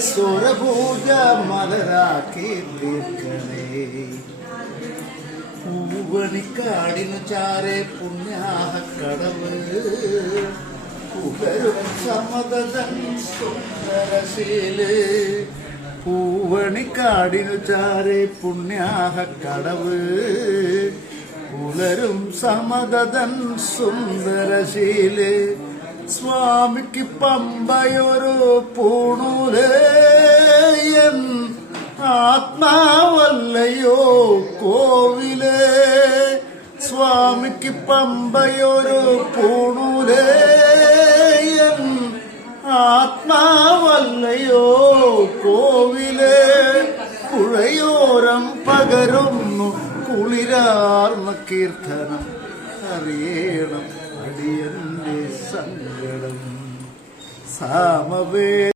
സ്വരപൂജ മലരാക്കി തീർക്കണേ. പൂവണിക്കാടിനു ചാരെ പുണ്യാഹക്കടവ് പുകരും സമതൻ സുന്ദരശീല്. പൂവണിക്കാടിനു ചാരെ പുണ്യാഹക്കടവ് പുലരും സമതൻ സുന്ദരശീല്. സ്വാമിക്ക് പമ്പയൊരു പൂണൂലേയൻ ആത്മാവല്ലയോ കോവിലേ. സ്വാമിക്ക് പമ്പയൊരു പൂണൂലേയൻ ആത്മാവല്ലയോ കോവിലേ. പുഴയോരം പകരുന്നു കുളിരാർന്ന കീർത്തനം അറിയണം അടിയന്റെ സങ്കടം. സാമവേ